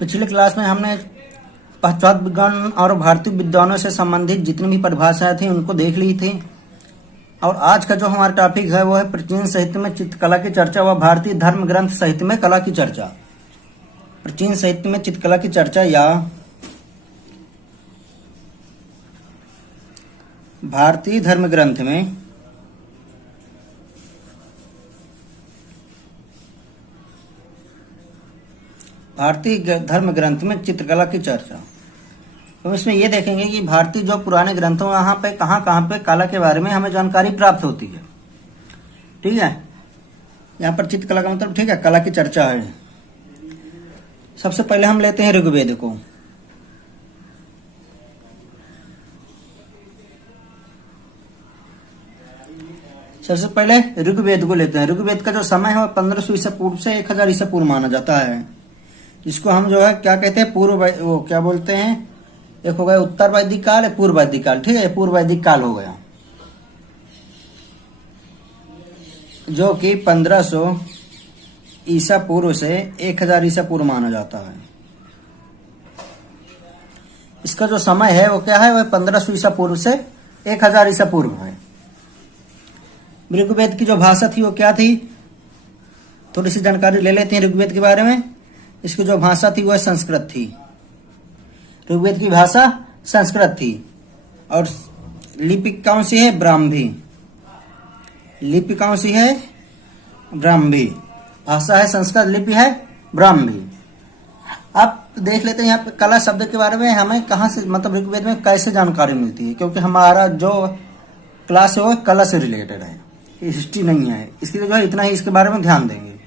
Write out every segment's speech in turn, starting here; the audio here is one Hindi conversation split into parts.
पिछले क्लास में हमने पाश्चात्य विज्ञान और भारतीय विद्वानों से संबंधित जितनी भी परिभाषाएं थी उनको देख ली थी। और आज का जो हमारा टॉपिक है वो है प्राचीन साहित्य में चित्रकला की चर्चा व भारतीय धर्म ग्रंथ साहित्य में कला की चर्चा। प्राचीन साहित्य में चित्रकला की चर्चा या भारतीय धर्म ग्रंथ में चित्रकला की चर्चा। तो इसमें ये देखेंगे कि भारतीय जो पुराने ग्रंथों यहाँ पे कहाँ पे कला के बारे में हमें जानकारी प्राप्त होती है। ठीक है, यहाँ पर चित्रकला का मतलब ठीक है कला की चर्चा है। सबसे पहले हम लेते हैं ऋग्वेद को। सबसे पहले ऋग्वेद को लेते हैं। ऋग्वेद का जो समय है वो 1500 ईसा पूर्व से 1000 ईसा पूर्व माना जाता है। जिसको हम जो है क्या कहते हैं पूर्व वो क्या बोलते हैं, एक हो गया उत्तर वैदिक काल है, पूर्व वैदिक काल। ठीक है, पूर्व वैदिक काल हो गया जो कि 1500 ईसा पूर्व से 1000 ईसा पूर्व माना जाता है। इसका जो समय है वो क्या है, वह 1500 ईसा पूर्व से 1000 ईसा पूर्व है। ऋग्वेद की जो भाषा थी वो क्या थी, थोड़ी सी जानकारी ले लेते हैं ऋग्वेद के बारे में। इसकी जो भाषा थी वह संस्कृत थी। ऋग्वेद की भाषा संस्कृत थी और लिपि कौन सी है, ब्राह्मी। लिपि कौन सी है, ब्राह्मी। भाषा है संस्कृत, लिपि है ब्राह्मी। अब देख लेते हैं यहाँ पे कला शब्द के बारे में हमें कहाँ से मतलब ऋग्वेद में कैसे जानकारी मिलती है, क्योंकि हमारा जो क्लास है वो कला से रिलेटेड है, हिस्ट्री नहीं है। इसके लिए जो है इतना ही इसके बारे में ध्यान देंगे।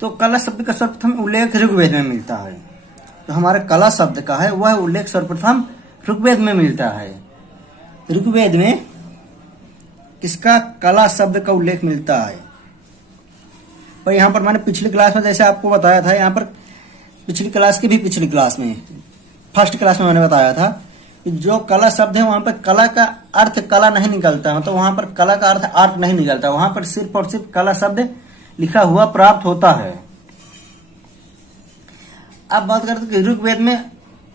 तो कला शब्द का सर्वप्रथम उल्लेख ऋग्वेद में मिलता है। जो हमारे कला शब्द का है वह उल्लेख सर्वप्रथम ऋग्वेद में मिलता है। ऋग्वेद में किसका, कला शब्द का उल्लेख मिलता है। पर यहाँ पर मैंने पिछली क्लास में जैसे आपको बताया था, यहाँ पर पिछली क्लास में फर्स्ट क्लास में मैंने बताया था कि जो कला शब्द है वहां पर कला का अर्थ कला नहीं निकलता, मतलब वहां पर कला का अर्थ आर्ट नहीं निकलता। वहां पर सिर्फ और सिर्फ कला शब्द लिखा हुआ प्राप्त होता है। अब बात करते हैं ऋग्वेद में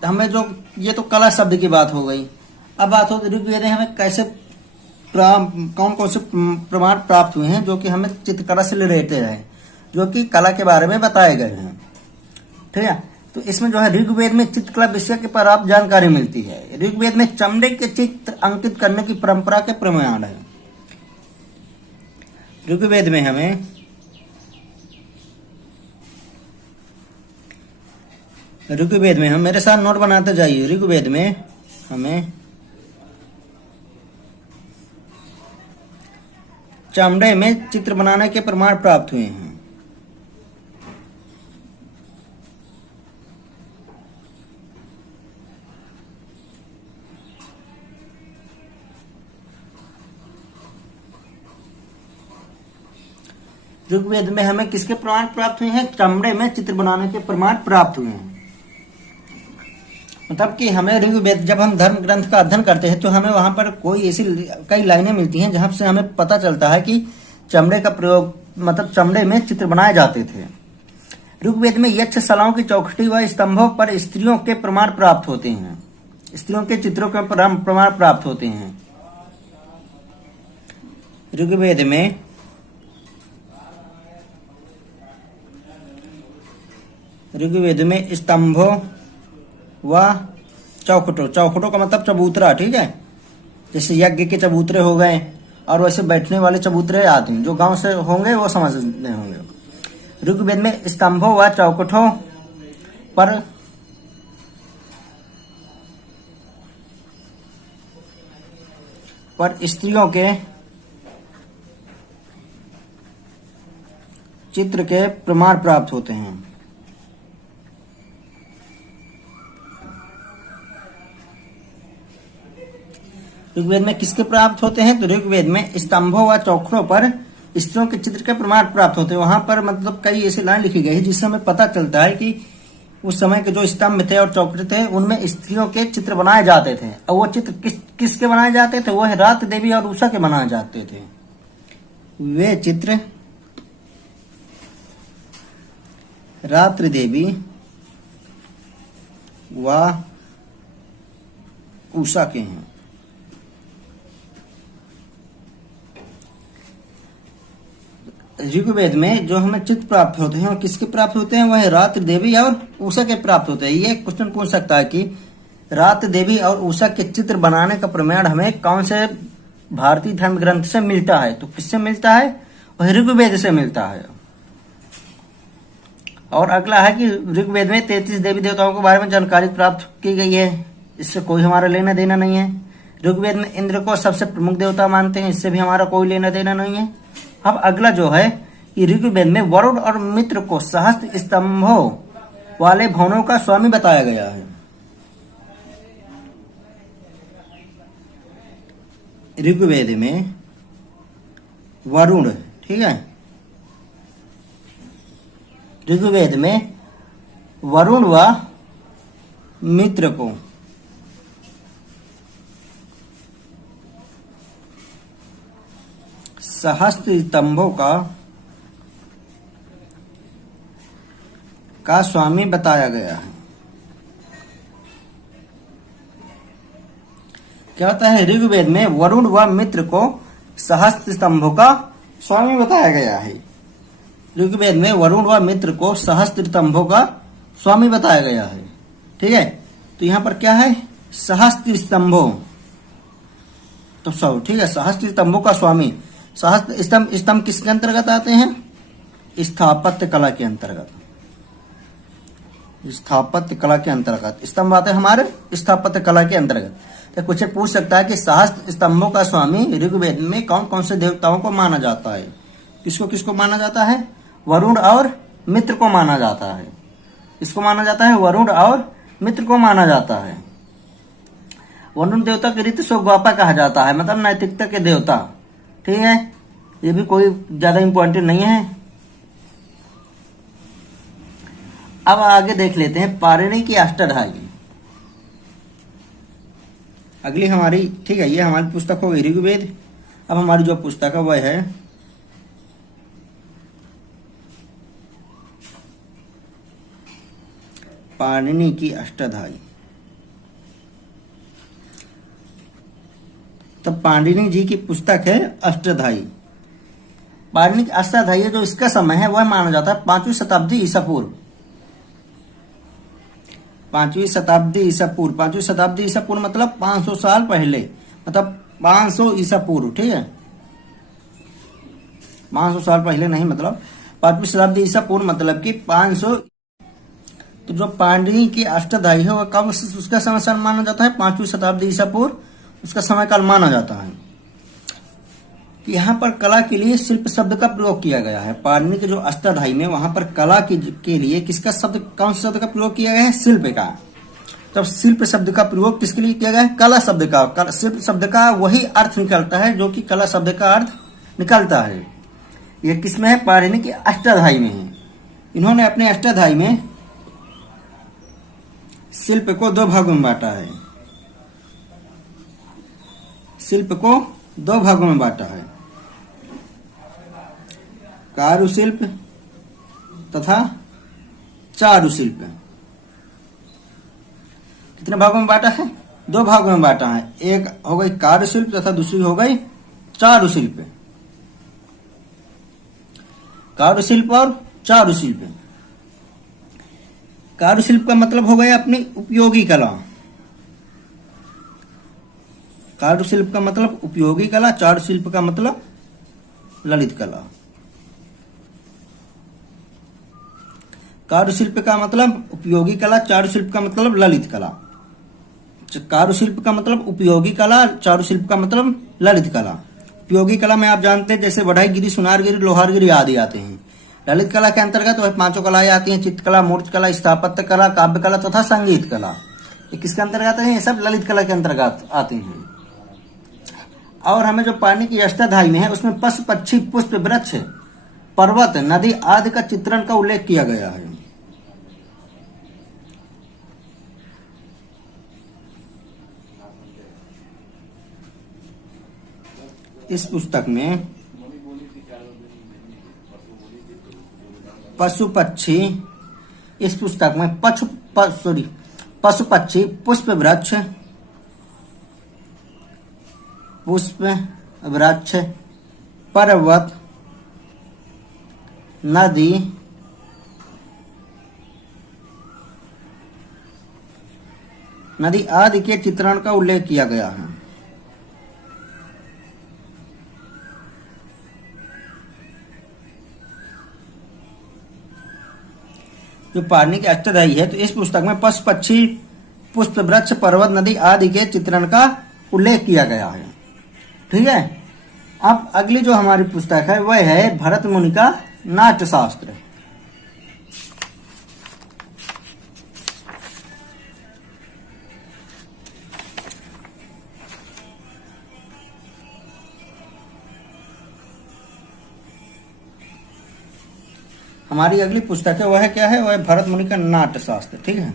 हमें जो, ये तो कला शब्द की बात हो गई। अब बात हो ऋग्वेद में हमें कैसे कौन से प्रमाण प्राप्त हुए हैं जो कि हमें चित्रकला से रिलेटेड है, जो कि कला के बारे में बताए गए हैं। ठीक है, तो इसमें जो है ऋग्वेद में चित्रकला विषय के पर आप जानकारी मिलती है। ऋग्वेद में चमड़े के चित्र अंकित करने की परंपरा के प्रमाण है। ऋग्वेद में हम मेरे साथ नोट बनाते जाइए। ऋग्वेद में हमें चमड़े में चित्र बनाने के प्रमाण प्राप्त हुए हैं। ऋग्वेद में हमें किसके प्रमाण प्राप्त हुए हैं, चमड़े में चित्र बनाने के प्रमाण प्राप्त हुए हैं। मतलब कि हमें ऋग्वेद जब हम धर्म ग्रंथ का अध्ययन करते हैं तो हमें वहां पर कोई ऐसी कई लाइनें मिलती हैं जहां से हमें पता चलता है कि चमड़े का प्रयोग मतलब चमड़े में चित्र बनाए जाते थे। ऋग्वेद में यक्षशालाओं की चौखटी व स्तंभों पर स्त्रियों के प्रमाण प्राप्त होते हैं। स्त्रियों के चित्रों के प्रमाण प्राप्त होते हैं। ऋग्वेद में स्तंभों व चौखटों का मतलब चबूतरा। ठीक है, जैसे यज्ञ के चबूतरे हो गए और वैसे बैठने वाले चबूतरे आते हैं, जो गांव से होंगे वो समझते होंगे। ऋग्वेद में स्तंभों व चौखटों पर स्त्रियों के चित्र के प्रमाण प्राप्त होते हैं। ऋग्वेद में किसके प्राप्त होते हैं, तो ऋग्वेद में स्तंभों व चौखटों पर स्त्रियों के चित्र के प्रमाण प्राप्त होते हैं। वहां पर मतलब कई ऐसी लाइन लिखी गई है जिससे हमें पता चलता है कि उस समय के जो स्तंभ थे और चौखटे थे उनमें स्त्रियों के चित्र बनाए जाते थे। और वो चित्र किसके बनाए जाते थे, वो है रात्रि देवी और उषा के बनाए जाते थे। वे चित्र रात्रि देवी व उषा के हैं। ऋग्वेद में जो हमें चित्र प्राप्त होते हैं वो किसके प्राप्त होते हैं? वह रात्रि देवी और उषा के प्राप्त होते हैं। ये क्वेश्चन पूछ सकता है कि रात्रि देवी और उषा के चित्र बनाने का प्रमाण हमें कौन से भारतीय धर्म ग्रंथ से मिलता है? तो किससे मिलता है? वह ऋग्वेद से मिलता है। और अगला है कि ऋग्वेद में 33 देवी देवताओं के बारे में जानकारी प्राप्त की गई है, इससे कोई हमारा लेना देना नहीं है। ऋग्वेद में इंद्र को सबसे प्रमुख देवता मानते हैं, इससे भी हमारा कोई लेना देना नहीं है। अब अगला जो है कि ऋग्वेद में वरुण और मित्र को सहस्त्र स्तंभों वाले भवनों का स्वामी बताया गया है। ऋग्वेद में वरुण, ठीक है, ऋग्वेद में वरुण व मित्र को सहस्त्र स्तंभों का स्वामी बताया गया है। क्या होता है? ऋग्वेद में वरुण व मित्र को सहस्त्र स्तंभों का स्वामी बताया गया है। ऋग्वेद में वरुण व मित्र को सहस्त्र स्तंभों का स्वामी बताया गया है। ठीक है, तो यहां पर क्या है? सहस्त्र स्तंभों, तो सब ठीक है। सहस्त्र स्तंभों का स्वामी, सहस्त्र स्तंभ किसके अंतर्गत आते हैं? स्थापत्य कला के अंतर्गत। स्थापत्य कला के अंतर्गत स्तंभ आते हैं हमारे स्थापत्य कला के अंतर्गत। तो कुछ पूछ सकता है कि सहस्त्र स्तंभों का स्वामी ऋग्वेद में कौन कौन से देवताओं को माना जाता है? किसको किसको माना जाता है? वरुण और मित्र को माना जाता है। इसको माना जाता है वरुण और मित्र को माना जाता है। वरुण देवता के रीति सुगवापा कहा जाता है, मतलब नैतिकता के देवता। ठीक है, ये भी कोई ज्यादा इंपॉर्टेंट नहीं है। अब आगे देख लेते हैं पाणिनि की अष्टाध्यायी। अगली हमारी, ठीक है, ये हमारी पुस्तक हो गई ऋग्वेद। अब हमारी जो पुस्तक है वह है पाणिनि की अष्टाध्यायी। तो पाणिनि जी की पुस्तक है अष्टाध्यायी। पाणिनि की अष्टाध्यायी जो इसका समय है वह माना जाता है 5वीं शताब्दी ईसा पूर्व। 5वीं शताब्दी ईसा पूर्व, 5वीं शताब्दी ईसा पूर्व मतलब 500 साल पहले, मतलब 500 ईसा पूर्व। ठीक है, 500 साल पहले नहीं, मतलब 5वीं शताब्दी ईसा पूर्व मतलब कि 500। तो जो पाणिनि की अष्टाध्यायी है वह कब उसका समय काल माना जाता है? 5वीं शताब्दी ईसा पूर्व उसका समय काल माना जाता है। यहाँ पर कला के लिए शिल्प शब्द का प्रयोग किया गया है। पाणिनि के जो अष्टाध्यायी में वहां पर कला के लिए किसका शब्द, कौन सा शब्द का प्रयोग किया गया है? शिल्प का। तब शिल्प शब्द का प्रयोग किसके लिए किया गया है? कला शब्द का। शिल्प शब्द का वही अर्थ निकलता है जो कि कला शब्द का अर्थ निकलता है। यह किसमें है? पाणिनि की अष्टाध्यायी में है। इन्होंने अपने अष्टाध्यायी में शिल्प को 2 भागों में बांटा है। शिल्प को 2 भागों में बांटा है, कारुशिल्प तथा चारुशिल्प। कितने भागों में बांटा है? 2 भागों में बांटा है। एक हो गई कारुशिल्प तथा दूसरी हो गई चारुशिल्प। कारुशिल्प और चारुशिल्प। कारुशिल्प का मतलब हो गया अपनी उपयोगी कला। कारुशिल्प का मतलब उपयोगी कला, चारुशिल्प का मतलब ललित कला। कारुशिल्प का मतलब उपयोगी कला, चारुशिल्प का मतलब ललित कला। कारुशिल्प का मतलब उपयोगी कला, चारुशिल्प का मतलब ललित कला। उपयोगी कला में आप जानते हैं जैसे बढ़ईगिरी, सुनारगिरी, लोहारगिरी आदि आते हैं। ललित कला के अंतर्गत वह 5 कलाएं आती हैं: चित्रकला, मूर्ति कला, स्थापत्य कला, काव्य कला तथा संगीत कला। ये किसके अंतर्गत है? ये सब ललित कला के अंतर्गत आते हैं। और हमें जो पाणिनि की अष्टाध्यायी में है उसमें पशु, पक्षी, पुष्प, वृक्ष, पर्वत, नदी आदि का चित्रण का उल्लेख किया गया है। इस पुस्तक में पशु पक्षी, इस पुस्तक में पशु पक्षी, पुष्प वृक्ष, पुष्प वृक्ष, पर्वत, नदी, नदी आदि के चित्रण का उल्लेख किया गया है। जो पाणिनि की अष्टध्यायी है, तो इस पुस्तक में पशु पक्षी, पुष्प वृक्ष, पर्वत, नदी आदि के चित्रण का उल्लेख किया गया है। ठीक है। अब अगली जो हमारी पुस्तक है वह है भरत मुनि का नाट्य शास्त्र। हमारी अगली पुस्तक है वह क्या है, वह भरत मुनि का नाट्य शास्त्र। ठीक है।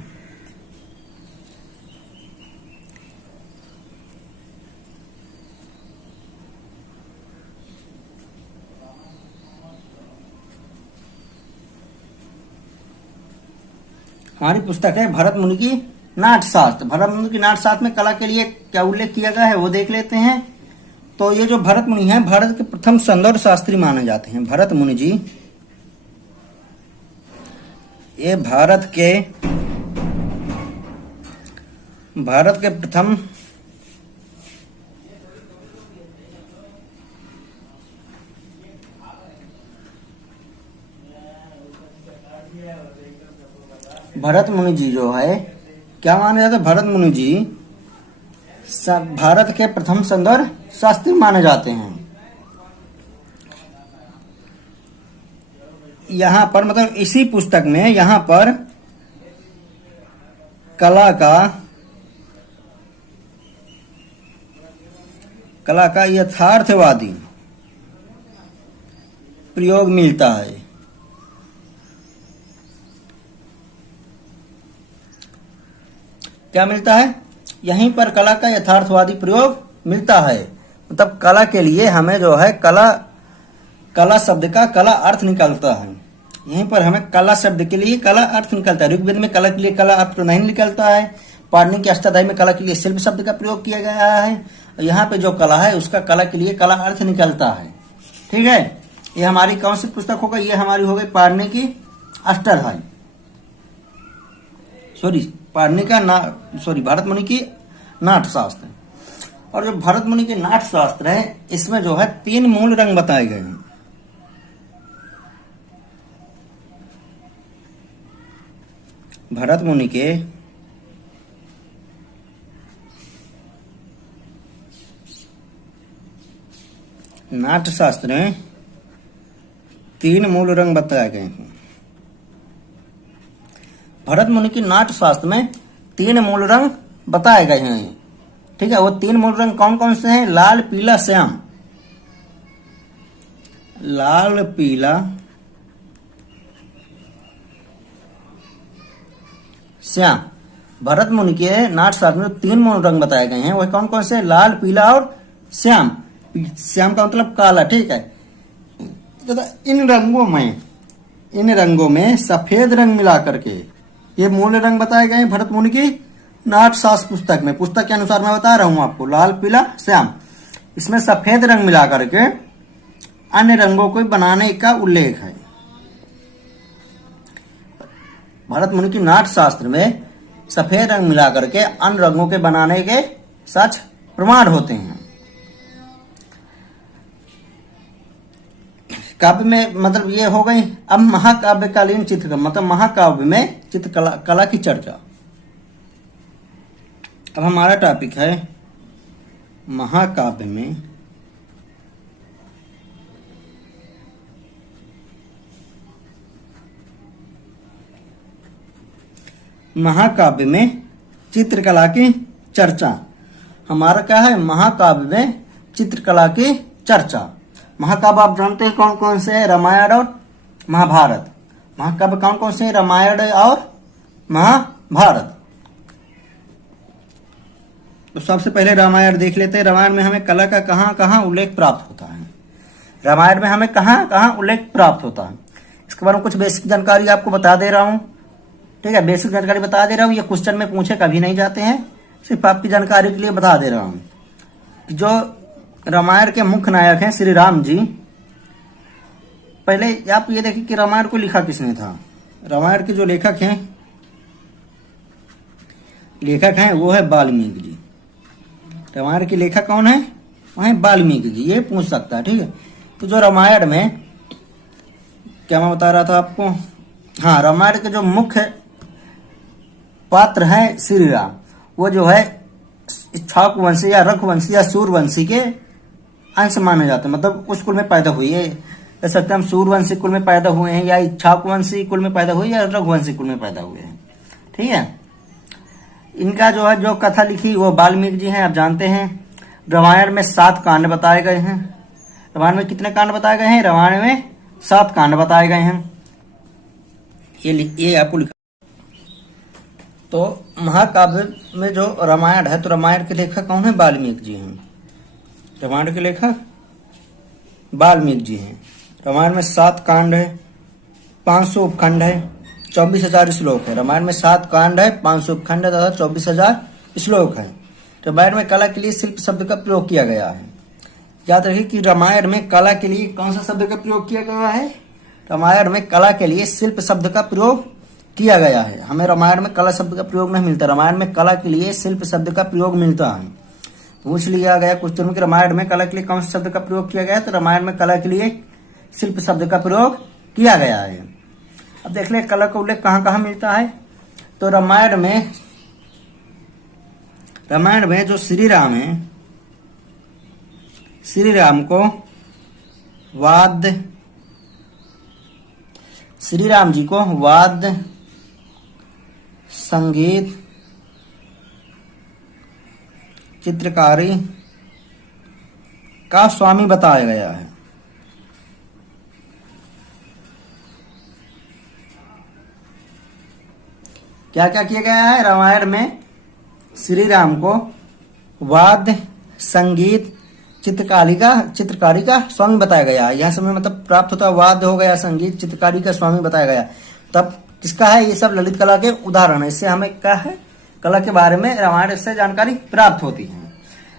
हमारी पुस्तक है भरत मुनि की नाट्य शास्त्र। भरत मुनि की नाट्य शास्त्र में कला के लिए क्या उल्लेख किया गया है वो देख लेते हैं। तो ये जो भरत मुनि हैं, भारत के प्रथम सौंदर्य शास्त्री माने जाते हैं। भरत मुनि जी ये भारत के प्रथम भरत मुनि जी जो है क्या माने जाते हैं, भरत मुनि जी भारत के प्रथम सौंदर्य शास्त्री माने जाते हैं। यहाँ पर मतलब इसी पुस्तक में यहाँ पर कला का यथार्थवादी प्रयोग मिलता है। क्या मिलता है? यहीं पर कला का यथार्थवादी प्रयोग मिलता है। मतलब कला के लिए हमें जो है कला शब्द का कला अर्थ निकलता है। यहीं पर हमें कला शब्द के लिए कला अर्थ निकलता है। ऋग्वेद में कला के लिए कला अर्थ तो नहीं निकलता है। पाणिनि के अष्टाध्यायी में कला के लिए शिल्प शब्द का प्रयोग किया गया है। यहाँ पे जो कला है उसका कला के लिए कला अर्थ निकलता है। ठीक है। ये हमारी कौन सी पुस्तक हो गई? ये हमारी हो गई पाणिनि की अष्टाध्यायी, भरत मुनि की नाट्य शास्त्र। और जो भरत मुनि के नाट्य शास्त्र है इसमें जो है 3 मूल रंग बताए गए हैं। भरत मुनि के नाट्य शास्त्र में 3 मूल रंग बताए गए हैं। भरत मुनि की नाट्य शास्त्र में 3 मूल रंग बताए गए हैं। ठीक है। वो 3 मूल रंग कौन कौन से हैं? लाल, पीला, श्याम। लाल, पीला, श्याम। भरत मुनि के नाट्य शास्त्र में 3 मूल रंग बताए गए हैं। वह कौन कौन से? लाल, पीला और श्याम। श्याम का मतलब काला। ठीक है। तो इन रंगों में सफेद रंग मिला करके ये मूल रंग बताए गए हैं भरत मुनि की नाट्य शास्त्र पुस्तक में। पुस्तक के अनुसार मैं बता रहा हूं आपको, लाल, पीला, श्याम। इसमें सफेद रंग मिला करके अन्य रंगों को बनाने का उल्लेख है। भरत मुनि की नाट्य शास्त्र में सफेद रंग मिला करके अन्य रंगों के बनाने के सच प्रमाण होते हैं। काव्य में मतलब ये हो गई। अब महाकाव्यकालीन चित्रकला, मतलब महाकाव्य में चित्रकला कला की चर्चा। अब हमारा टॉपिक है महाकाव्य में चित्रकला की चर्चा। हमारा क्या है? महाकाव्य में चित्रकला की चर्चा। महाकाव्य आप जानते हैं कौन कौन से हैं? रामायण और महाभारत। महाकाव्य कौन कौन से हैं? रामायण और महाभारत। तो सबसे पहले रामायण देख लेते हैं। रामायण में हमें कला का कहाँ कहाँ उल्लेख प्राप्त होता है? रामायण में हमें कहाँ कहाँ उल्लेख प्राप्त होता है? इसके बारे में कुछ बेसिक जानकारी आपको बता दे रहा हूं। ठीक है, बेसिक जानकारी बता दे रहा हूँ, ये क्वेश्चन में पूछे कभी नहीं जाते हैं, सिर्फ आपकी जानकारी के लिए बता दे रहा हूँ। जो रामायण के मुख्य नायक हैं श्री राम जी, पहले आप ये देखिए कि रामायण को लिखा किसने था। रामायण के जो लेखक हैं वो है वाल्मीकि जी। रामायण के लेखक कौन है? वो है वाल्मीकि जी, ये पूछ सकता है, ठीक है। तो जो रामायण में क्या मैं बता रहा था आपको, हाँ, रामायण के जो मुख्य पात्र हैं श्री राम, वो जो है इक्ष्वाकु वंशी या रघुवंशी या सूर्यवंशी के अंश माने जाते हैं, मतलब उस कुल में पैदा हुई है। कह सकते हैं हम सूर्यवंशी कुल में पैदा हुए हैं, या इक्ष्वाकु वंशी कुल में पैदा हुए, या रघुवंशी कुल में पैदा हुए हैं, ठीक है। इनका जो है जो कथा लिखी वो वाल्मीकि जी हैं। आप जानते हैं रामायण में 7 कांड बताए गए हैं। रामायण में कितने कांड बताए गए हैं? रामायण में 7 कांड बताए गए हैं। ये आपको लिखा। तो महाकाव्य में जो रामायण है, तो रामायण के लेखक कौन है? वाल्मीकि जी हैं। रामायण के लेखक वाल्मीकि जी हैं। रामायण में 7 कांड है, 500 उपखंड है, 24,000 श्लोक है। रामायण में 7 कांड है, 500 उपखंड है तथा 24,000 श्लोक है। रामायण में कला के लिए शिल्प शब्द का प्रयोग किया गया है। याद रखिए कि रामायण में कला के लिए कौन सा शब्द का प्रयोग किया गया है? रामायण में कला के लिए शिल्प शब्द का प्रयोग किया गया है। हमें रामायण में कला शब्द का प्रयोग नहीं मिलता, रामायण में कला के लिए शिल्प शब्द का प्रयोग मिलता है। पूछ लिया गया क्वेश्चन में कि रामायण में कला के लिए कौन सा शब्द का प्रयोग किया गया है, तो रामायण में कला के लिए शिल्प शब्द का प्रयोग किया गया है। अब देख ले कला का उल्लेख कहाँ कहाँ मिलता है। तो रामायण में जो श्री राम है, श्री राम को श्री राम जी को वाद्य, संगीत, चित्रकारी का स्वामी बताया गया है। क्या क्या किया गया है? रामायण में श्री राम को वाद्य, संगीत, चित्रकारी का स्वामी बताया गया। यहाँ समय मतलब प्राप्त होता वाद्य हो गया, संगीत, चित्रकारी का स्वामी बताया गया। तब किसका है? ये सब ललित कला के उदाहरण है। इससे हमें क्या है? कला के बारे में रामायण से जानकारी प्राप्त होती है।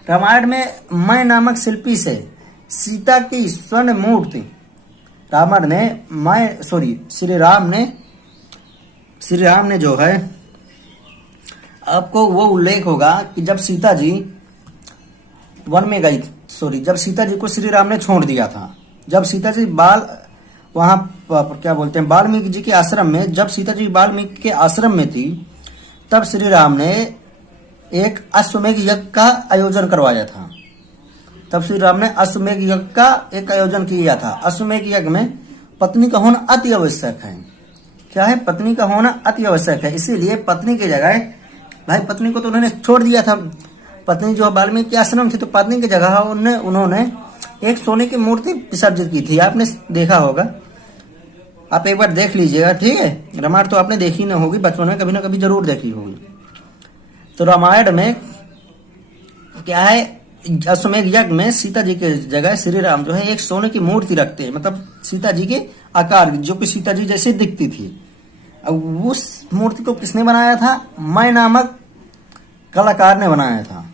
रामायण में मैं नामक शिल्पी से सीता की स्वर्ण मूर्ति श्री राम ने जो है, आपको वो उल्लेख होगा कि जब सीता जी वन में गई, जब सीता जी को श्री राम ने छोड़ दिया था, जब सीता जी वहां क्या बोलते हैं वाल्मीकि जी के आश्रम में, जब सीता जी वाल्मीकि के आश्रम में थी, तब श्री राम ने एक अश्वमेध यज्ञ का आयोजन करवाया था। तब श्री राम ने अश्वमेध यज्ञ का एक आयोजन किया था। अश्वमेध यज्ञ में पत्नी का होना अति आवश्यक है। क्या है? पत्नी का होना अति आवश्यक है। इसीलिए पत्नी की जगह, भाई पत्नी को तो उन्होंने छोड़ दिया था, पत्नी जो वाल्मीकि के आश्रम थी, तो पत्नी की जगह उन्होंने एक सोने की मूर्ति विसर्जित की थी। आपने देखा होगा, आप एक बार देख लीजिएगा, ठीक है। रामायण तो आपने देखी ना होगी, बचपन में कभी ना कभी जरूर देखी होगी। तो रामायण में क्या है? अश्वमेध यज्ञ में सीता जी के जगह श्री राम जो है एक सोने की मूर्ति रखते हैं, मतलब सीता जी के आकार, जो कि सीता जी जैसे दिखती थी। अब उस मूर्ति को किसने बनाया था? मैं नामक कलाकार ने बनाया था।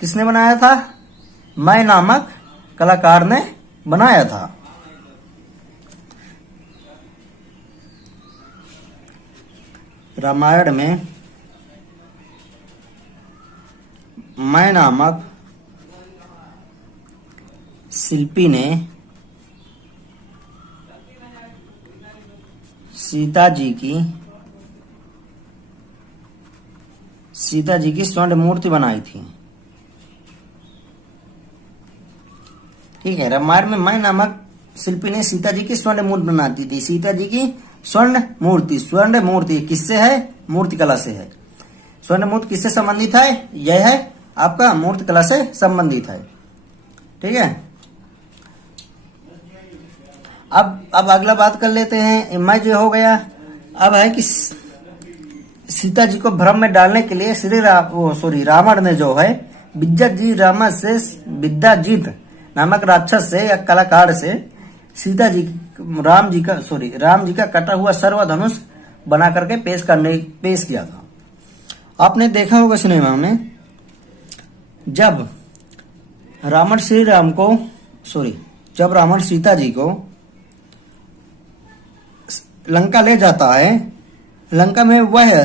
किसने बनाया था? मैं नामक कलाकार ने बनाया था। रामायण में मैं नामक शिल्पी ने सीता जी की स्वर्ण मूर्ति बनाई थी। ठीक है, रामायण में मैं नामक शिल्पी ने सीता जी की स्वर्ण मूर्ति बनाती थी। सीता जी की स्वर्ण मूर्ति किससे है? मूर्ति कला से है। स्वर्ण मूर्ति किससे संबंधित है? यह है आपका मूर्ति कला से संबंधित है। ठीक है, अब अगला बात कर लेते हैं। मैं जो हो गया, अब है कि सीता जी को भ्रम में डालने के लिए रावण ने जो है विद्याजीत नामक राक्षस से या कलाकार से राम जी का कटा हुआ सर्वधनुष बना करके पेश किया था। आपने देखा होगा सिनेमा में, जब रावण जब रावण सीता जी को लंका ले जाता है, लंका में वह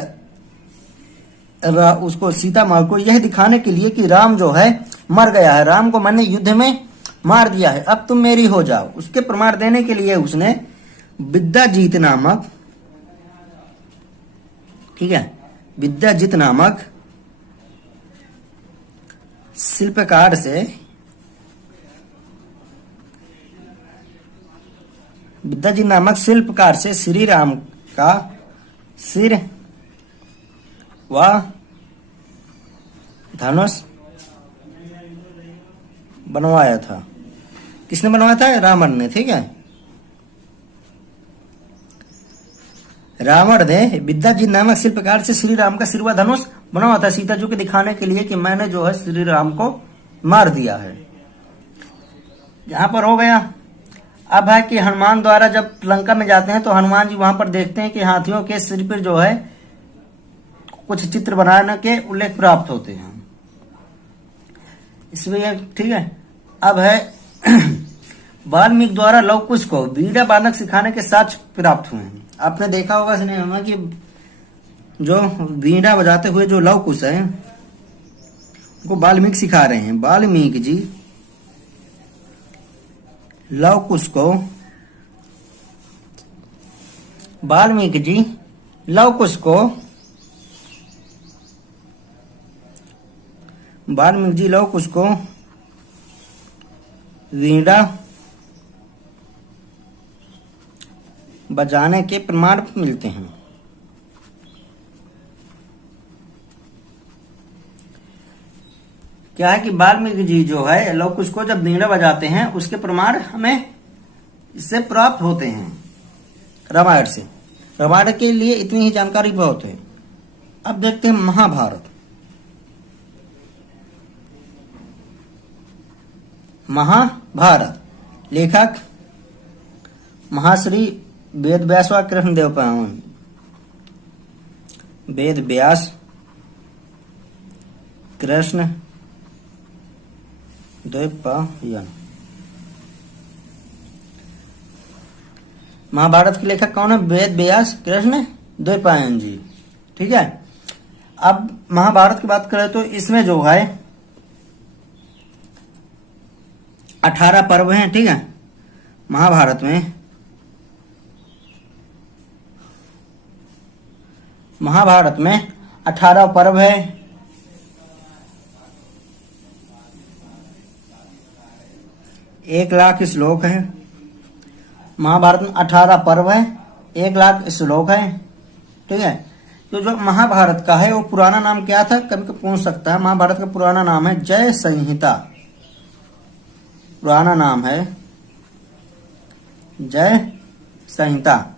उसको सीता माँ को यह दिखाने के लिए कि राम जो है मर गया है, राम को मैंने युद्ध में मार दिया है, अब तुम मेरी हो जाओ, उसके प्रमाण देने के लिए उसने विद्याजीत नामक, ठीक है, विद्याजीत नामक शिल्पकार से श्री राम का सिर व धनुष बनवाया था। किसने बनवाया था? रावण ने। ठीक है, रावण ने विद्याजीत नामक शिल्पकार से श्री राम का सिर व धनुष बनवाया था, सीता जी को दिखाने के लिए कि मैंने जो है श्री राम को मार दिया है। यहां पर हो गया। अब है कि हनुमान द्वारा जब लंका में जाते हैं तो हनुमान जी वहां पर देखते हैं कि हाथियों के सिर पर जो है कुछ चित्र बनाने के उल्लेख प्राप्त होते हैं, इसमें ठीक है। अब है वाल्मीकि द्वारा लव कुश को वीणा वादन सिखाने के साक्ष्य प्राप्त हुए हैं। आपने देखा होगा सिनेमा में कि जो वीणा बजाते हुए जो लव कुश है उनको वाल्मीकि सिखा रहे हैं। वाल्मीकि जी लव कुश को वीणा बजाने के प्रमाण मिलते हैं। क्या है कि वाल्मीकि जी जो है लव कुश को जब वीणा बजाते हैं उसके प्रमाण हमें इससे प्राप्त होते हैं रामायण से। रामायण के लिए इतनी ही जानकारी बहुत है। अब देखते हैं महाभारत। लेखक महाश्री वेद व्यास व कृष्ण देव पावन। वेद व्यास कृष्ण द्वैपायन। महाभारत के लेखक कौन है? वेद व्यास कृष्ण द्वैपायन जी। ठीक है, अब महाभारत की बात करें तो इसमें जो है 18 पर्व हैं। ठीक है, महाभारत में 18 पर्व है। एक लाख श्लोक है। महाभारत में 18 पर्व है, 1 लाख श्लोक है। ठीक है, तो जो महाभारत का है वो पुराना नाम क्या था? कभी पूछ सकता है। महाभारत का पुराना नाम है जय संहिता। पुराना नाम है जय संहिता।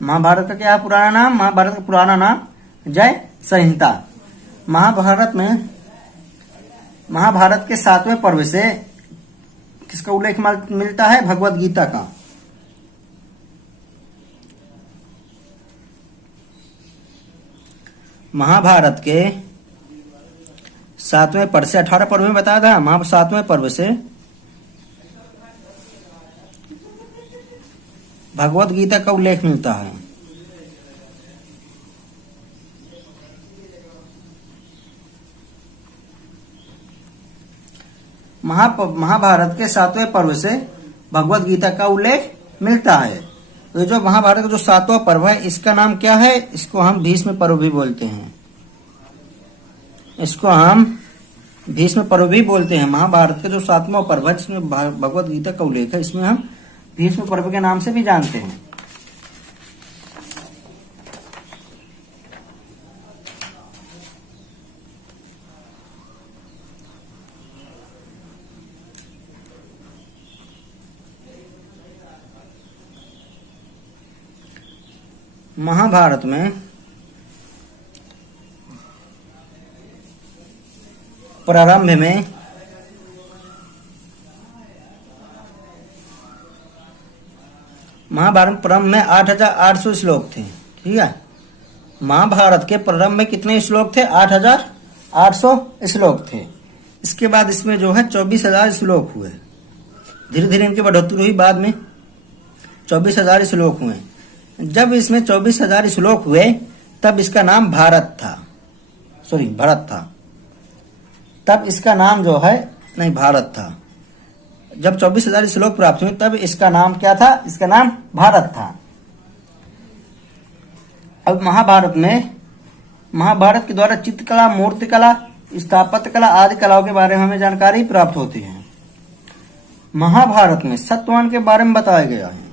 महाभारत का क्या है पुराना नाम? महाभारत का पुराना नाम जय संहिता। महाभारत के 7वें पर्व से किसका उल्लेख मिलता है? भगवत गीता का। महाभारत के 7वें पर्व से 18 पर्व में बताया था। 7वें पर्व से भगवत गीता का उल्लेख मिलता है। महाभारत के 7वें पर्व से भगवत गीता का उल्लेख मिलता है। तो जो महाभारत का जो 7वां पर्व है इसका नाम क्या है? इसको हम भीष्म पर्व भी बोलते हैं। महाभारत का जो 7वां पर्व है जिसमें भगवत गीता का उल्लेख है, इसमें हम भीष्म पर्व के नाम से भी जानते हैं। महाभारत में प्रारंभ में में 8,800 श्लोक थे। ठीक है, महाभारत के प्रारंभ में कितने श्लोक थे? 8,800 श्लोक थे। इसके बाद इसमें जो है 24,000 श्लोक हुए। धीरे धीरे इनकी बढ़ोतरी हुई, बाद में 24,000 श्लोक हुए। जब इसमें 24,000 श्लोक हुए तब इसका नाम भरत था। तब इसका नाम जो है नहीं भारत था। जब 24,000 श्लोक प्राप्त हुए तब इसका नाम क्या था? इसका नाम भारत था। अब महाभारत के द्वारा चित्रकला, मूर्तिकला, स्थापत्य कला आदि कलाओं के बारे में हमें जानकारी प्राप्त होती है। महाभारत में सत्यवान के बारे में बताया गया है।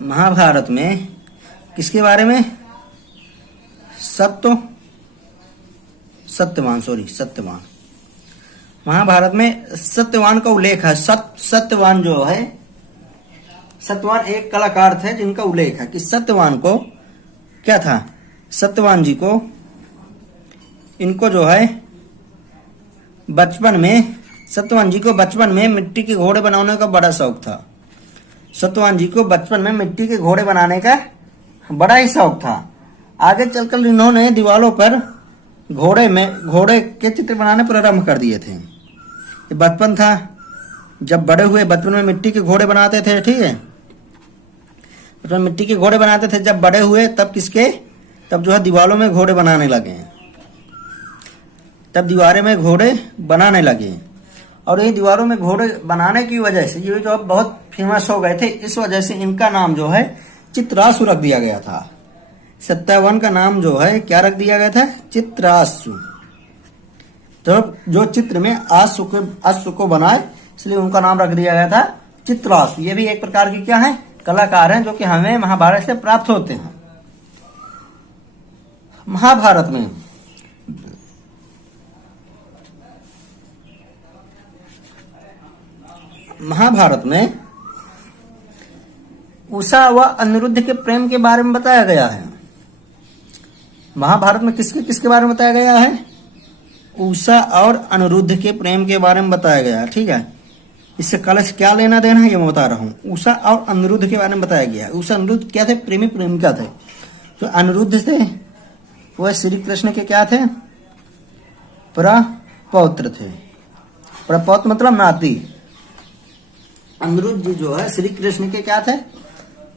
महाभारत में किसके बारे में? सत्यवान। महाभारत में सत्यवान का उल्लेख है। सत्यवान जो है, सत्यवान एक कलाकार थे जिनका उल्लेख है कि सत्यवान को क्या था? सत्यवान जी को इनको जो है सत्यवान जी को बचपन में मिट्टी के घोड़े बनाने का बड़ा शौक था। सत्यवान जी को बचपन में मिट्टी के घोड़े बनाने का बड़ा ही शौक था। आगे चलकर इन्होंने दीवारों पर घोड़े के चित्र बनाने प्रारंभ कर दिए थे। ये बचपन था, जब बड़े हुए बचपन में मिट्टी के घोड़े बनाते थे, ठीक है, बचपन मिट्टी के घोड़े बनाते थे। जब बड़े हुए तब जो है दीवारों में घोड़े बनाने लगे। तब दीवारें में घोड़े बनाने लगे और ये दीवारों में घोड़े बनाने की वजह से ये जो बहुत फेमस हो गए थे। इस वजह से इनका नाम जो है चित्रासु रख दिया गया था। सत्यवान का नाम जो है क्या रख दिया गया था? चित्रासु। तो जो चित्र में अश्व को बनाए, इसलिए उनका नाम रख दिया गया था चित्रासु। ये भी एक प्रकार की क्या है? कलाकार हैं, जो कि हमें महाभारत से प्राप्त होते हैं। महाभारत में उषा व अनिरुद्ध के प्रेम के बारे में बताया गया है। महाभारत में किसके बारे में बताया गया है? उषा और अनिरुद्ध के प्रेम के बारे में बताया गया है, ठीक है। इससे कलश क्या लेना देना है ये मैं बता रहा हूँ। उषा और अनिरुद्ध के बारे में बताया गया है। उषा अनिरुद्ध क्या थे? प्रेमी प्रेमिका थे। जो अनिरुद्ध थे वह श्री कृष्ण के क्या थे? प्रपौत्र थे। प्रपौत्र मतलब नाती। अनिरुद्ध जी जो है श्री कृष्ण के क्या थे?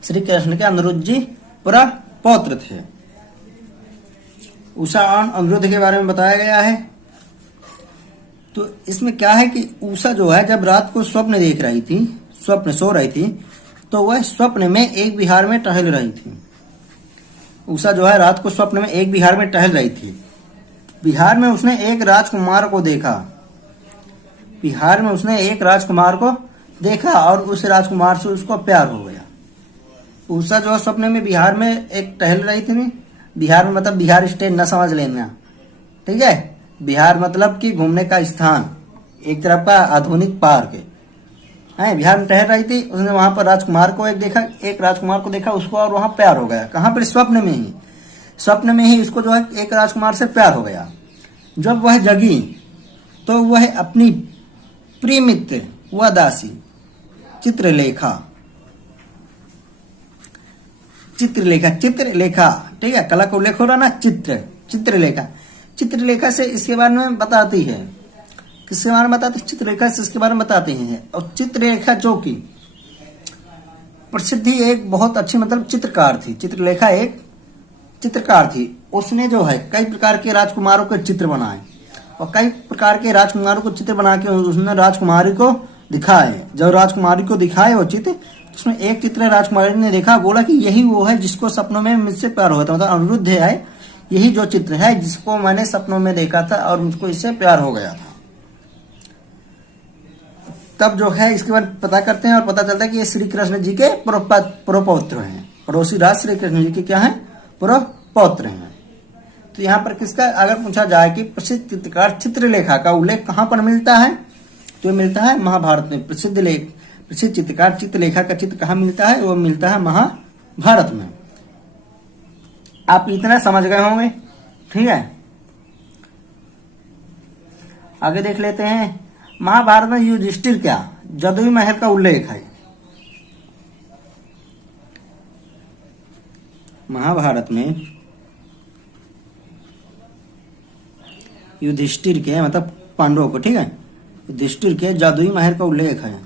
श्री कृष्ण के अनिरुद्ध जी प्रपौत्र थे। उषा और अनिरुद्ध के बारे में बताया गया है। तो इसमें क्या है कि उषा जो है जब रात को सो रही थी, तो वह स्वप्न में एक विहार में टहल रही थी। उषा जो है रात को स्वप्न में एक विहार में टहल रही थी। विहार में उसने एक राजकुमार को देखा और उस राजकुमार से उसको प्यार हो गया। उषा जो है स्वप्न में बिहार में एक टहल रही थी। नहीं, बिहार में मतलब बिहार स्टेट न समझ लेना, ठीक है। बिहार मतलब कि घूमने का स्थान, एक तरफ का आधुनिक पार्क है। बिहार में टहल रही थी, उसने वहां पर राजकुमार को एक राजकुमार को देखा उसको, और वहां प्यार हो गया। कहाँ पर? स्वप्न में ही उसको जो है एक राजकुमार से प्यार हो गया। जब वह जगी तो वह अपनी प्रिय मित्र व दासी चित्रलेखा, ठीक है, कला का उल्लेख हो रहा ना। चित्रलेखा से इसके बारे में बताती है। किसके बारे में बताती है? चित्रलेखा से इसके बारे में बताते हैं। और चित्रलेखा जो कि प्रसिद्धि एक बहुत अच्छी मतलब चित्रकार थी। चित्रलेखा एक चित्रकार थी। उसने जो है कई प्रकार के राजकुमारों के चित्र बनाए और कई प्रकार के राजकुमारों को चित्र बना के उसने राजकुमारी को दिखाए। जब राजकुमारी को दिखाए वो चित्र, उसमें एक चित्र राजकुमारी ने देखा, बोला कि यही वो है जिसको सपनों में मुझसे प्यार हुआ था। मतलब अनिरुद्ध है, यही जो चित्र है जिसको मैंने सपनों में देखा था और मुझको इससे प्यार हो गया था। तब जो है इसके बाद पता करते हैं और पता चलता है कि ये श्री कृष्ण जी के प्रपौत्र हैं। पड़ोसी राज श्री कृष्ण जी के क्या है? प्रपौत्र हैं। तो यहाँ पर किसका अगर पूछा जाए कि प्रसिद्ध चित्रकार चित्रलेखा का उल्लेख कहाँ पर मिलता है, तो मिलता है महाभारत में। प्रसिद्ध चित्रकार चित्रलेखा का चित्र कहाँ मिलता है? वो मिलता है महाभारत में। आप इतना समझ गए होंगे, ठीक है। आगे देख लेते हैं। महाभारत में युधिष्ठिर क्या जदुई महल का उल्लेख है। महाभारत में युधिष्ठिर के मतलब पांडवों को, ठीक है, युधिष्ठिर के जादुई महल का उल्लेख है।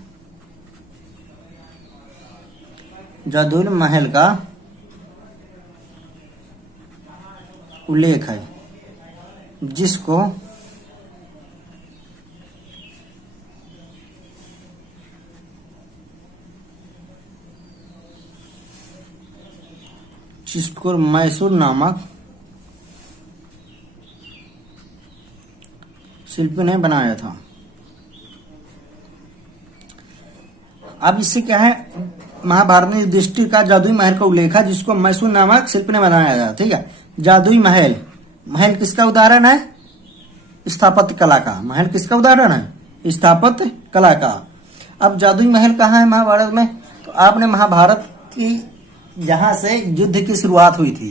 जादुई महल का उल्लेख है जिसको मैसूर नामक शिल्पी ने बनाया था। अब इससे क्या है, महाभारत में युधिष्ठिर का जादुई महल का उल्लेख है जिसको मैसूर नामक शिल्पी ने बनाया था, ठीक है। जादुई महल, महल किसका उदाहरण है? स्थापत्य कला का। महल किसका उदाहरण है? स्थापत्य कला का। अब जादुई महल कहाँ है महाभारत में? तो आपने महाभारत की जहां से युद्ध की शुरुआत हुई थी,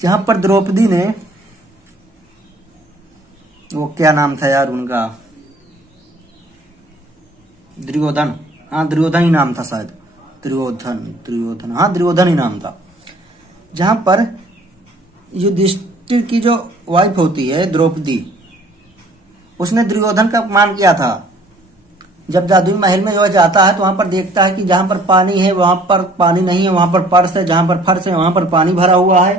जहां पर द्रौपदी ने, वो क्या नाम था यार उनका, दुर्योधन, हाँ दुर्योधन ही नाम था शायद, दुर्योधन हाँ दुर्योधन ही नाम था। जहां पर युधिष्ठिर की जो वाइफ होती है द्रौपदी, उसने दुर्योधन का अपमान किया था। जब जादुई महल में जो जाता है तो वहां पर देखता है कि जहां पर पानी है वहां पर पानी नहीं है, वहां पर फर्श है, जहां पर फर्श है वहां पर पानी भरा हुआ है।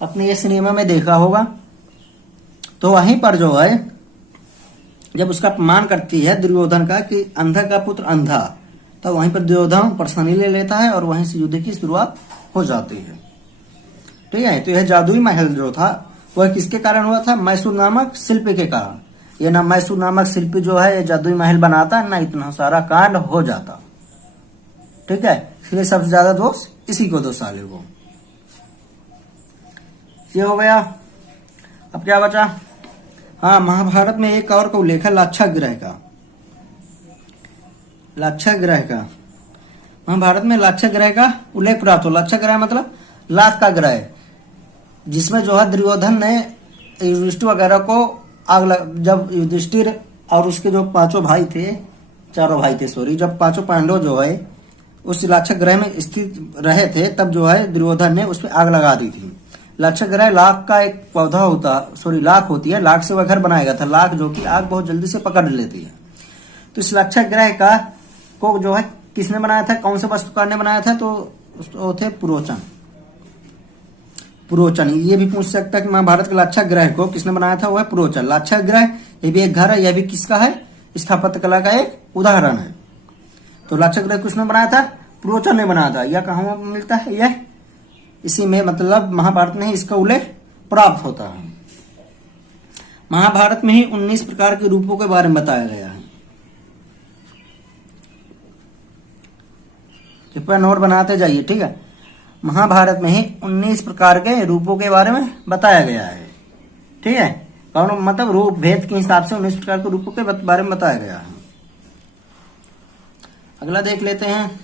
अपने ये सिनेमा में देखा होगा। तो वहीं पर जो है जब उसका अपमान करती है दुर्योधन का कि अंधा का पुत्र अंधा, तो वहीं पर दुर्योधन परेशानी ले लेता है और वहीं से युद्ध की शुरुआत हो जाती है, ठीक है। तो यह जादुई महल जो था वह किसके कारण हुआ था? मैसूर नामक शिल्पी के कारण। ये ना मैसूर नामक शिल्पी जो है ये जादुई महल बनाता ना इतना सारा कांड हो जाता, ठीक है। इसलिए सबसे ज्यादा दोष इसी को दोष साले को। ये हो गया। अब क्या बचा? हाँ, महाभारत में एक और का उल्लेख है लाक्षागृह का। लाक्षागृह का महाभारत में लाक्षागृह का उल्लेख प्राप्त हो। लाक्षागृह मतलब लाख का ग्रह, जिसमें जो है दुर्योधन ने युधिष्ठिर वगैरह को जब युधिष्ठिर और उसके जो पांचों भाई थे, चारों भाई थे सॉरी, जब पांचों पांडव जो है उस लाक्षागृह में स्थित रहे थे, तब जो है दुर्योधन ने उस पर आग लगा दी थी। लाक्षागृह लाख का एक पौधा होता, सॉरी लाख होती है, लाख से वह घर बनाया गया था। लाख जो कि आग बहुत जल्दी से पकड़ लेती है। तो इस लाक्षागृह का को जो है किसने बनाया था? कौन से वास्तुकार ने बनाया था? तो वो थे पुरोचन। पुरोचन, ये भी पूछ सकता है कि महाभारत के लाक्षागृह को किसने बनाया था? वो है पुरोचन। लाक्षागृह ये भी एक घर है, यह भी किसका है? स्थापत्य कला का एक उदाहरण है। तो लाक्षागृह किसने बनाया था? पुरोचन ने बनाया था। यह कहाँ मिलता है? यह इसी में, मतलब महाभारत में ही इसका उल्लेख प्राप्त होता है। महाभारत में ही 19 प्रकार के रूपों के बारे में बताया गया है। कृपया नोट बनाते जाइए, ठीक है। महाभारत में ही 19 प्रकार के रूपों के बारे में बताया गया है, ठीक है। कौन मतलब रूप भेद के हिसाब से 19 प्रकार के रूपों के बारे में बताया गया है। अगला देख लेते हैं।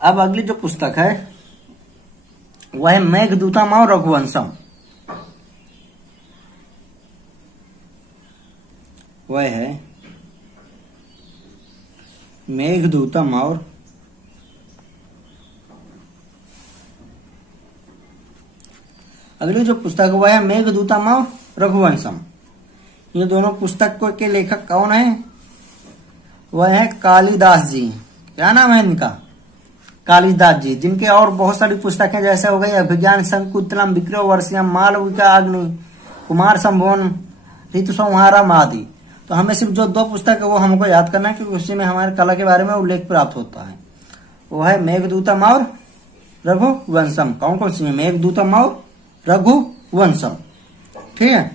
अब अगली जो पुस्तक है वह है मेघदूतम और रघुवंशम। वह है मेघदूतम और अगली जो पुस्तक है वह है मेघदूतम और रघुवंशम। ये दोनों पुस्तक के लेखक कौन है? वह है कालिदास जी। क्या नाम है इनका? कालिदास जी, जिनके और बहुत सारी पुस्तकें जैसे हो गई अभिज्ञान शंकुतलम, विक्रमोर्वशीयम, मालविका अग्नि, कुमार संभवन, ऋतु संहारम आदि। तो हमें सिर्फ जो दो पुस्तक है वो हमको याद करना है क्योंकि उसी में हमारे कला के बारे में उल्लेख प्राप्त होता है। वो है मेघदूतम और रघुवंशम। कौन कौन सी है? मेघदूतम और रघुवंशम, ठीक है।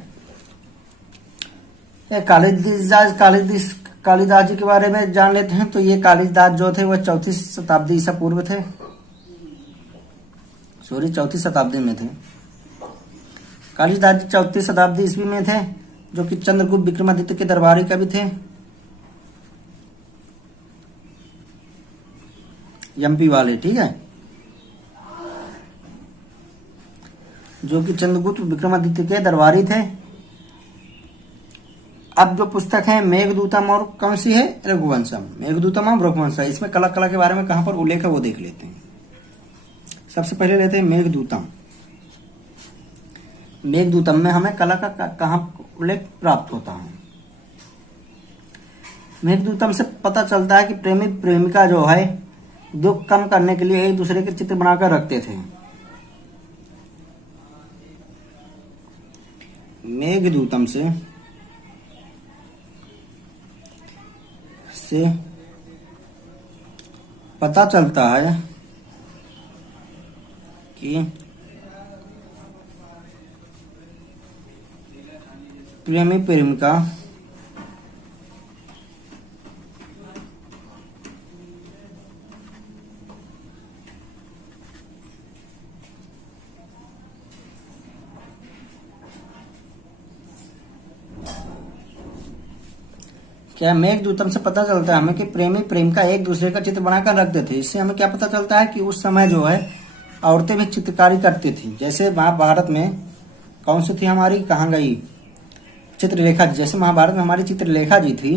कालिदास जी के बारे में जान लेते हैं। तो ये कालिदास जो थे वह 4वीं शताब्दी ईसा पूर्व थे, सॉरी 4वीं शताब्दी में थे। कालिदास जी 4वीं शताब्दी ईस्वी में थे, जो कि चंद्रगुप्त विक्रमादित्य के दरबारी का भी थे, एमपी वाले, ठीक है। जो कि चंद्रगुप्त विक्रमादित्य के दरबारी थे। अब जो पुस्तक है मेघदूतम और कौन सी है, रघुवंशम। मेघदूतम और रघुवंशम, इसमें कला कला के बारे में कहां पर उल्लेख है वो देख लेते हैं। सबसे पहले लेते हैं मेघदूतम। मेघदूतम में हमें कला का कहां उल्लेख प्राप्त होता है। मेघदूतम से पता चलता है कि प्रेमी प्रेमिका जो है दुख कम करने के लिए एक दूसरे के चित्र बनाकर रखते थे। मेघदूतम से पता चलता है कि प्रेमी प्रेमिका क्या मेघदूतम से पता चलता है हमें कि प्रेमी प्रेमिका एक दूसरे का चित्र बनाकर रखते थे। इससे हमें क्या पता चलता है कि उस समय जो है औरतें भी चित्रकारी करती थी। जैसे महाभारत में कौन सी थी हमारी, कहाँ गई, चित्रलेखा जी। जैसे महाभारत में हमारी चित्रलेखा जी थी,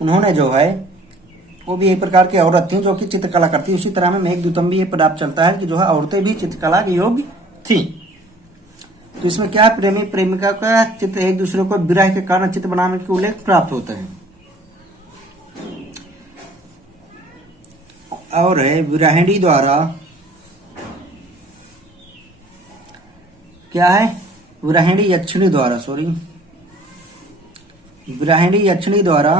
उन्होंने जो है वो भी एक प्रकार की औरत थी जो कि चित्रकला करती। उसी तरह में मेघदूतम भी ये पदार्थ चलता है कि जो है औरतें भी चित्रकला के योग्य थी। तो इसमें क्या है, प्रेमी प्रेमिका का चित्र एक दूसरे को विरह के कारण चित्र बनाने के उल्लेख प्राप्त होते हैं। और है विराहिणी द्वारा, क्या है, विराहिणी यक्षिणी द्वारा, सॉरी, विराहिणी यक्षिणी द्वारा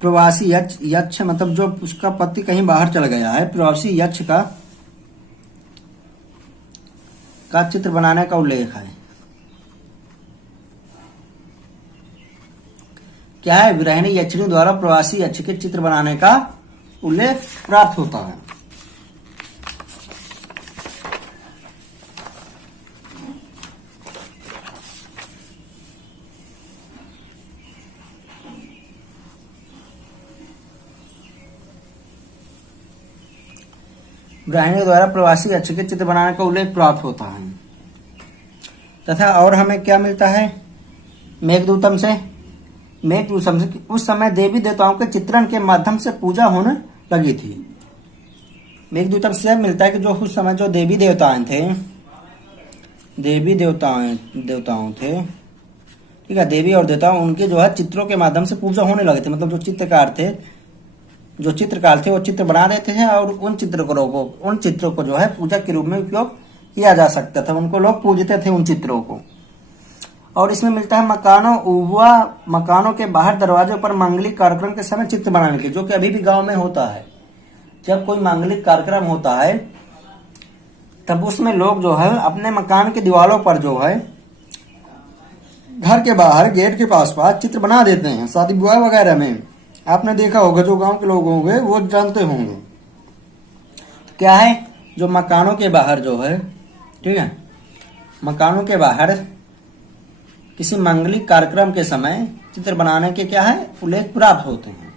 प्रवासी यक्ष मतलब जो उसका पति कहीं बाहर चल गया है, प्रवासी यक्ष का चित्र बनाने का उल्लेख है। क्या है, विराहिणी यक्षिणी द्वारा प्रवासी यक्ष के चित्र बनाने का उल्लेख प्राप्त होता है। विराहिणी द्वारा प्रवासी यक्ष के चित्र बनाने का उल्लेख प्राप्त होता है। तथा और हमें क्या मिलता है मेघदूतम से, मेघदूतम से उस समय देवी देवताओं के चित्रण के माध्यम से पूजा होने लगी थी। मेघदूतम से मिलता है कि जो उस समय जो देवी देवताएं थे, देवी देवताओं थे, ठीक है, देवी और देवता, उनके जो है चित्रों के माध्यम से पूजा होने लगे थे। मतलब जो चित्रकार थे वो चित्र बना देते थे और उन चित्रों को जो है पूजा के रूप में उपयोग किया जा सकता था। उनको लोग पूजते थे उन चित्रों को। और इसमें मिलता है मकानों के बाहर दरवाजों पर मांगलिक कार्यक्रम के समय चित्र बनाने के, जो कि अभी भी गांव में होता है। जब कोई मांगलिक कार्यक्रम होता है तब उसमें लोग जो है अपने मकान के दीवारों पर जो है घर के बाहर गेट के पास चित्र बना देते हैं। शादी विवाह वगैरह में आपने देखा होगा, जो गांव के लोग होंगे वो जानते होंगे। क्या है, जो मकानों के बाहर जो है, ठीक है, मकानों के बाहर किसी मांगलिक कार्यक्रम के समय चित्र बनाने के क्या है उल्लेख प्राप्त होते हैं।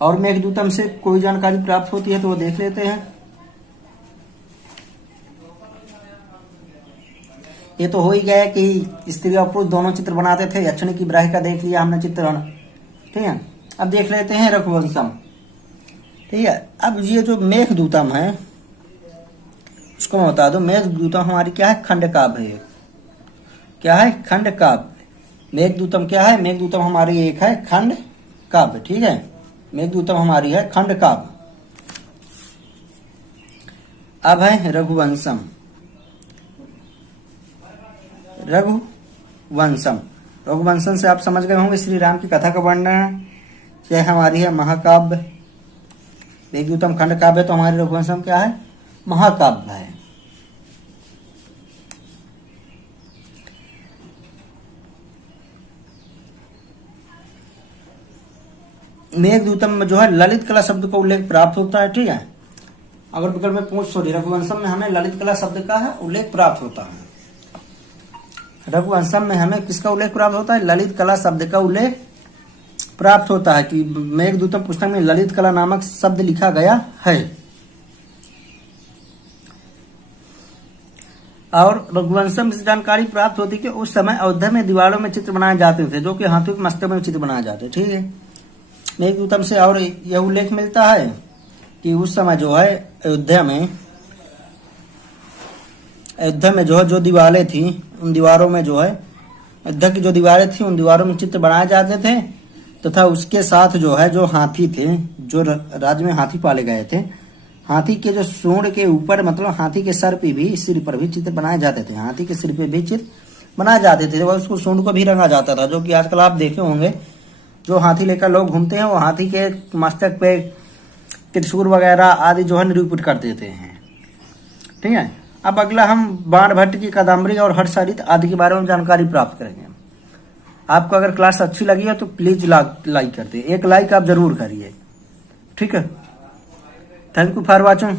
और मेघदूतम से कोई जानकारी प्राप्त होती है तो वो देख लेते हैं। ये तो हो ही गया कि स्त्री और पुरुष दोनों चित्र बनाते थे। यक्षिणी की विराही का देख लिया हमने चित्रण, ठीक है। अब देख लेते हैं रघुवंशम, ठीक है। अब ये जो मेघदूतम है उसको मैं बता दूं, मेघदूतम हमारी क्या है, खंड काव्य है। क्या है, खंड काव्य। मेघदूतम क्या है, मेघदूतम हमारी एक है खंड काव्य, ठीक है। मेघदूतम हमारी है खंड काव्य। अब है रघुवंशम। रघुवंशम से आप समझ गए होंगे श्री राम की कथा का वर्णन है। यह हमारी है महाकाव्य। मेघदूतम खंड काव्य, तो हमारी रघुवंशम क्या है, महाकाव्य है। मेघदूतम में जो है ललित कला शब्द का उल्लेख प्राप्त होता है, ठीक है। अगर विकल्प में पूछ, सॉरी, रघुवंशम में हमें ललित कला शब्द का है उल्लेख प्राप्त होता है। रघुवंशम में हमें किसका उल्लेख प्राप्त होता है, ललित कला शब्द का उल्लेख प्राप्त होता है कि मेघदूतम पुस्तक में ललित कला नामक शब्द लिखा गया है। और रघुवंशम से जानकारी प्राप्त होती कि उस समय अयोध्या में दीवारों में चित्र बनाए जाते थे, जो कि हाथियों के मस्तक में चित्र बनाए जाते। ठीक है, मेघदूतम से और यह उल्लेख मिलता है कि उस समय जो है अयोध्या में जो है जो दीवारें थी, उन दीवारों में जो है अयोध्या की जो दीवारें थी, उन दीवारों में चित्र बनाए जाते थे, तथा उसके साथ जो है जो हाथी थे, जो राज्य में हाथी पाले गए थे, हाथी के जो सूंड के ऊपर, मतलब हाथी के सिर पर भी चित्र बनाए जाते थे। हाथी के सिर पे भी चित्र बनाए जाते थे, वह उसको सूंड को भी रंगा जाता था, जो कि आजकल आप देखे होंगे जो हाथी लेकर लोग घूमते हैं, वो हाथी के मस्तक पे त्रिशूल वगैरह आदि जो है निरूपित कर देते हैं। ठीक है, अब अगला हम बाणभट्ट की कादम्बरी और हर्षचरित आदि के बारे में जानकारी प्राप्त करेंगे। आपको अगर क्लास अच्छी लगी है तो प्लीज लाइक कर दिए, एक लाइक आप जरूर करिए। ठीक है, थैंक यू फॉर वॉचिंग।